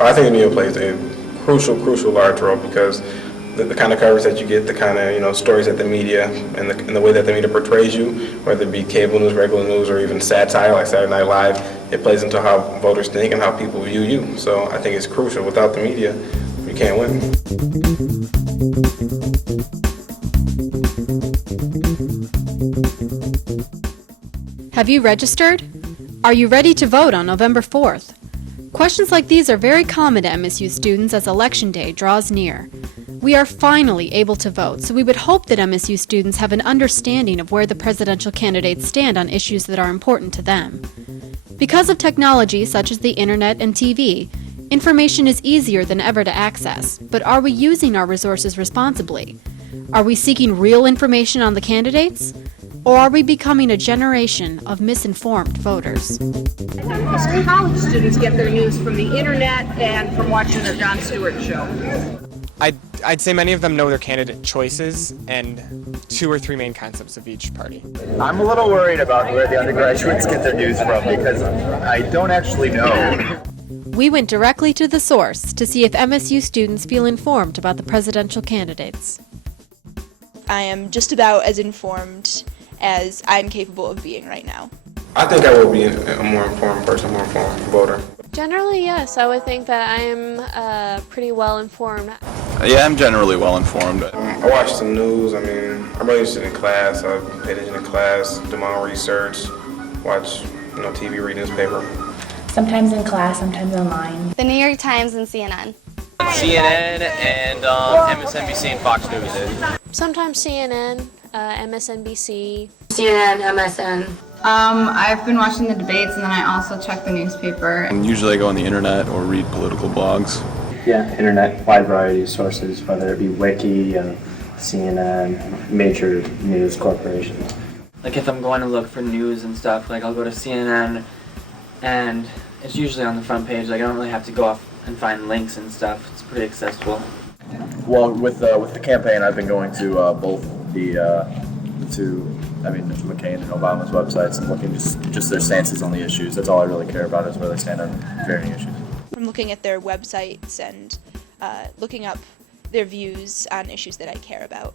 I think the media plays a crucial, large role because the kind of coverage that you get, the kind of stories that the media and the way that the media portrays you, whether it be cable news, regular news, or even satire like Saturday Night Live, it plays into how voters think and how people view you. So I think it's crucial. Without the media, you can't win. Have you registered? Are you ready to vote on November 4th? Questions like these are very common to MSU students as Election Day draws near. We are finally able to vote, so we would hope that MSU students have an understanding of where the presidential candidates stand on issues that are important to them. Because of technology such as the internet and TV, information is easier than ever to access, but are we using our resources responsibly? Are we seeking real information on the candidates? Or are we becoming a generation of misinformed voters? Most college students get their news from the internet and from watching the Jon Stewart show. I'd say many of them know their candidate choices and 2 or 3 main concepts of each party. I'm a little worried about where the undergraduates get their news from because I don't actually know. We went directly to the source to see if MSU students feel informed about the presidential candidates. I am just about as informed as I'm capable of being right now. I think I will be a more informed person, more informed voter. Generally, yes. I would think that I am pretty well informed. Yeah, I'm generally well informed. I watch some news. I'm really interested in class. I pay attention in class, do my own research, watch TV, read newspaper. Sometimes in class, sometimes online. The New York Times and CNN. CNN and MSNBC and Fox News. Sometimes CNN, MSNBC. CNN, MSN. I've been watching the debates and then I also check the newspaper. And usually I go on the internet or read political blogs. Yeah, internet, wide variety of sources, whether it be Wiki, CNN, major news corporations. Like if I'm going to look for news and stuff, like I'll go to CNN and it's usually on the front page. Like I don't really have to go off and find links and stuff. It's pretty accessible. Well, with the campaign, I've been going to both McCain and Obama's websites and looking just their stances on the issues. That's all I really care about is where they stand on varying issues. I'm looking at their websites and looking up their views on issues that I care about.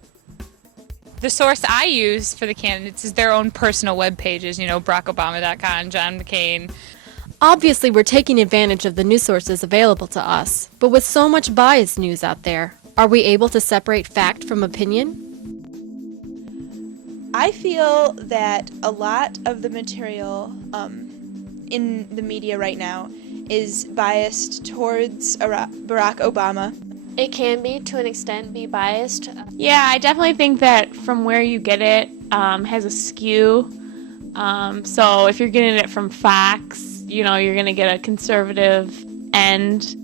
The source I use for the candidates is their own personal web pages, BarackObama.com, John McCain. Obviously, we're taking advantage of the news sources available to us, but with so much biased news out there, are we able to separate fact from opinion? I feel that a lot of the material in the media right now is biased towards Barack Obama. It can be, to an extent, be biased. Yeah, I definitely think that from where you get it has a skew. So if you're getting it from Fox, you're going to get a conservative end.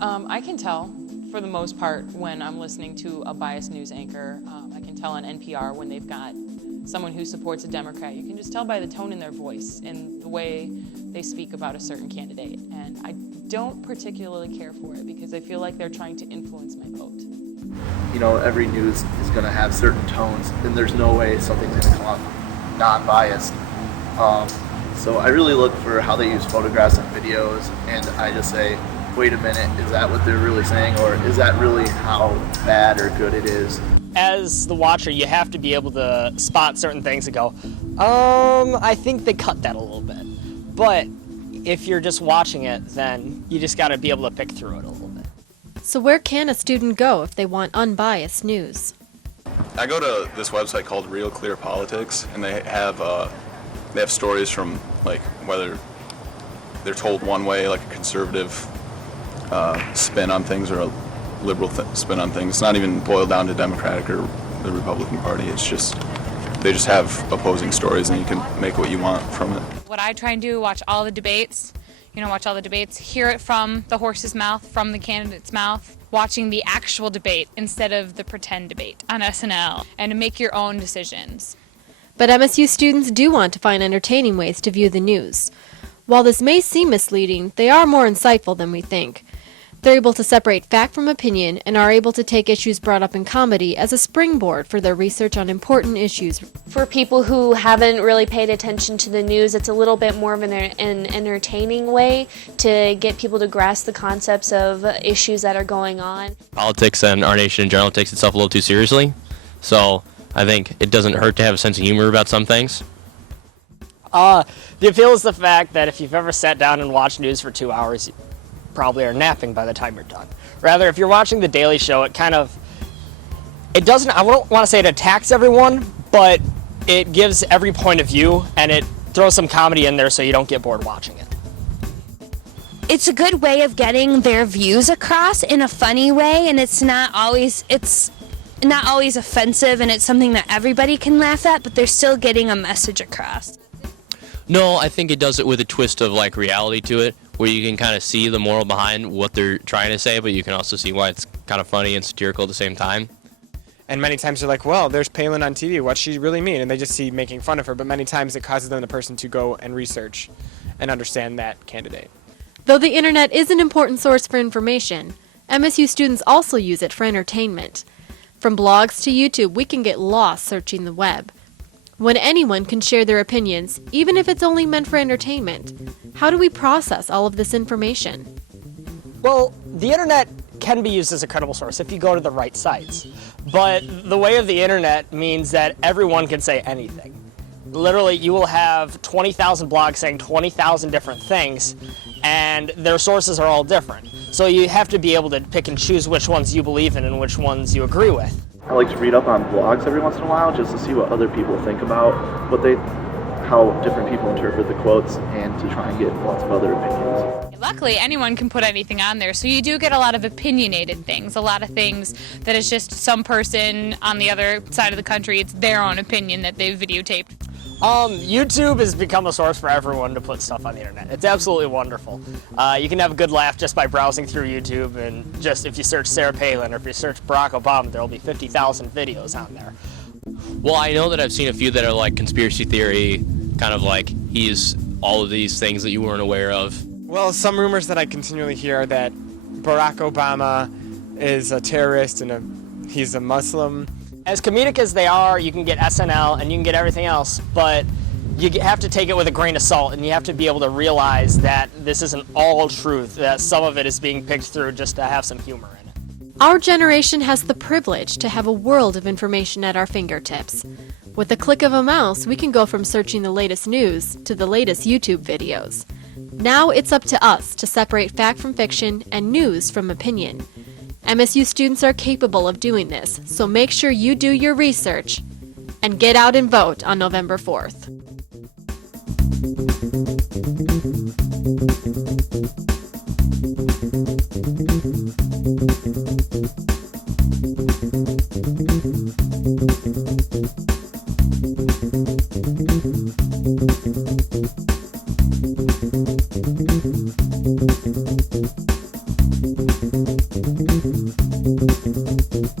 I can tell, for the most part, when I'm listening to a biased news anchor. I can tell on NPR when they've got someone who supports a Democrat. You can just tell by the tone in their voice and the way they speak about a certain candidate. And I don't particularly care for it because I feel like they're trying to influence my vote. Every news is going to have certain tones, and there's no way something's going to come off non-biased. So I really look for how they use photographs and videos, and I just say, wait a minute, is that what they're really saying, or is that really how bad or good it is? As the watcher, you have to be able to spot certain things and go, I think they cut that a little bit. But if you're just watching it, then you just got to be able to pick through it a little bit. So where can a student go if they want unbiased news? I go to this website called Real Clear Politics, and they have stories from like whether they're told one way, like a conservative spin on things, or a liberal spin on things. It's not even boiled down to Democratic or the Republican Party. It's just they just have opposing stories, and you can make what you want from it. What I try and do, watch all the debates, hear it from the horse's mouth, from the candidate's mouth, watching the actual debate instead of the pretend debate on SNL, and to make your own decisions. But MSU students do want to find entertaining ways to view the news. While this may seem misleading, they are more insightful than we think. They're able to separate fact from opinion and are able to take issues brought up in comedy as a springboard for their research on important issues. For people who haven't really paid attention to the news, it's a little bit more of an entertaining way to get people to grasp the concepts of issues that are going on. Politics and our nation in general takes itself a little too seriously, so I think it doesn't hurt to have a sense of humor about some things. The appeal is the fact that if you've ever sat down and watched news for 2 hours, you probably are napping by the time you're done. Rather, if you're watching The Daily Show, it doesn't, I don't want to say it attacks everyone, but it gives every point of view, and it throws some comedy in there so you don't get bored watching it. It's a good way of getting their views across in a funny way, and it's not always offensive, and it's something that everybody can laugh at, but they're still getting a message across. No, I think it does it with a twist of like reality to it, where you can kind of see the moral behind what they're trying to say, but you can also see why it's kind of funny and satirical at the same time. And many times they're like, well, there's Palin on TV, what's she really mean? And they just see making fun of her, but many times it causes them, the person, to go and research and understand that candidate. Though the internet is an important source for information, MSU students also use it for entertainment. From blogs to YouTube, we can get lost searching the web. When anyone can share their opinions, even if it's only meant for entertainment, how do we process all of this information? Well, the internet can be used as a credible source if you go to the right sites. But the way of the internet means that everyone can say anything. Literally, you will have 20,000 blogs saying 20,000 different things, and their sources are all different. So you have to be able to pick and choose which ones you believe in and which ones you agree with. I like to read up on blogs every once in a while just to see what other people think about how different people interpret the quotes, and to try and get lots of other opinions. Luckily, anyone can put anything on there, so you do get a lot of opinionated things, a lot of things that is just some person on the other side of the country, it's their own opinion that they've videotaped. YouTube has become a source for everyone to put stuff on the internet. It's absolutely wonderful. You can have a good laugh just by browsing through YouTube, and just if you search Sarah Palin or if you search Barack Obama, there'll be 50,000 videos on there. Well, I know that I've seen a few that are like conspiracy theory, kind of like he's all of these things that you weren't aware of. Well, some rumors that I continually hear are that Barack Obama is a terrorist and he's a Muslim. As comedic as they are, you can get SNL and you can get everything else, but you have to take it with a grain of salt, and you have to be able to realize that this isn't all truth, that some of it is being picked through just to have some humor in it. Our generation has the privilege to have a world of information at our fingertips. With the click of a mouse, we can go from searching the latest news to the latest YouTube videos. Now it's up to us to separate fact from fiction and news from opinion. MSU students are capable of doing this, so make sure you do your research and get out and vote on November 4th. Thank you.